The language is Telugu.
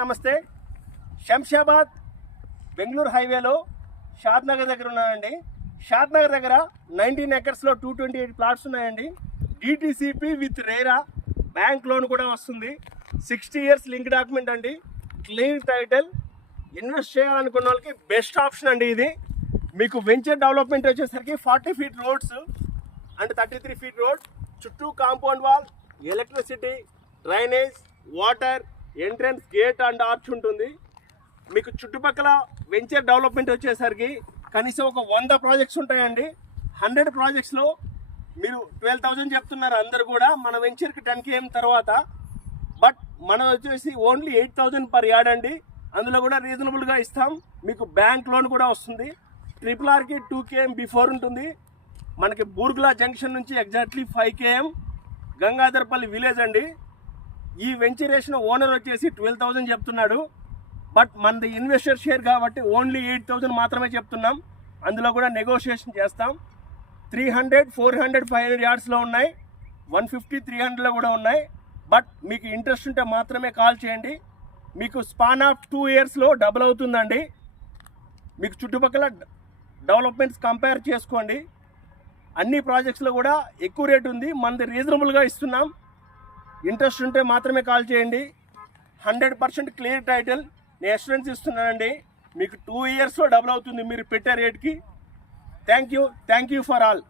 నమస్తే. శంషాబాద్ బెంగళూరు హైవేలో షాద్ నగర్ దగ్గర ఉన్నాయండి. షాద్ నగర్ దగ్గర 19 ఎకర్స్లో 228 ప్లాట్స్ ఉన్నాయండి. DTCP with RERA bank loan కూడా వస్తుంది. 60 ఇయర్స్ లింక్ డాక్యుమెంట్ అండి. Clean title. ఇన్వెస్ట్ చేయాలనుకున్న వాళ్ళకి బెస్ట్ ఆప్షన్ అండి ఇది. మీకు వెంచర్ డెవలప్మెంట్ వచ్చేసరికి 40 feet roads and 33 feet road, చుట్టూ compound wall, electricity, drainage, water, entrance gate and arch ఉంటుంది. మీకు చుట్టుపక్కల వెంచర్ డెవలప్మెంట్ వచ్చేసరికి కనీసం ఒక 100 ప్రాజెక్ట్స్ ఉంటాయండి. 100 ప్రాజెక్ట్స్లో మీరు 12,000 చెప్తున్నారు అందరు కూడా. మన వెంచర్కి 10 km తర్వాత, బట్ మనం వచ్చేసి ఓన్లీ 8,000 పర్ యార్డ్ అండి. అందులో కూడా రీజనబుల్గా ఇస్తాం. మీకు బ్యాంక్ లోన్ కూడా వస్తుంది. RRRకి 2 km బిఫోర్ ఉంటుంది. మనకి బూర్గులా జంక్షన్ నుంచి ఎగ్జాక్ట్లీ 5 km గంగాధర్పల్లి విలేజ్ అండి. ఈ వెంచర్ వేసిన ఓనర్ వచ్చేసి 12,000 చెప్తున్నాడు. బట్ మనది ఇన్వెస్టర్ షేర్ కాబట్టి ఓన్లీ 8,000 మాత్రమే చెప్తున్నాం. అందులో కూడా నెగోషియేషన్ చేస్తాం. 300, 400, 500 యార్డ్స్లో ఉన్నాయి. 150, 300లో కూడా ఉన్నాయి. బట్ మీకు ఇంట్రెస్ట్ ఉంటే మాత్రమే కాల్ చేయండి. మీకు స్పాన్ ఆఫ్ 2 ఇయర్స్లో డబుల్ అవుతుందండి. మీకు చుట్టుపక్కల డెవలప్మెంట్స్ కంపేర్ చేసుకోండి. అన్ని ప్రాజెక్ట్స్లో కూడా ఎక్కువ రేట్ ఉంది. మనది రీజనబుల్గా ఇస్తున్నాం. ఇంట్రెస్ట్ ఉంటే మాత్రమే కాల్ చేయండి. 100% క్లియర్ టైటిల్ నేను అష్యూరెన్స్ ఇస్తున్నానండి. మీకు 2 ఇయర్స్లో డబుల్ అవుతుంది మీరు పెట్టే రేట్కి. Thank you for all.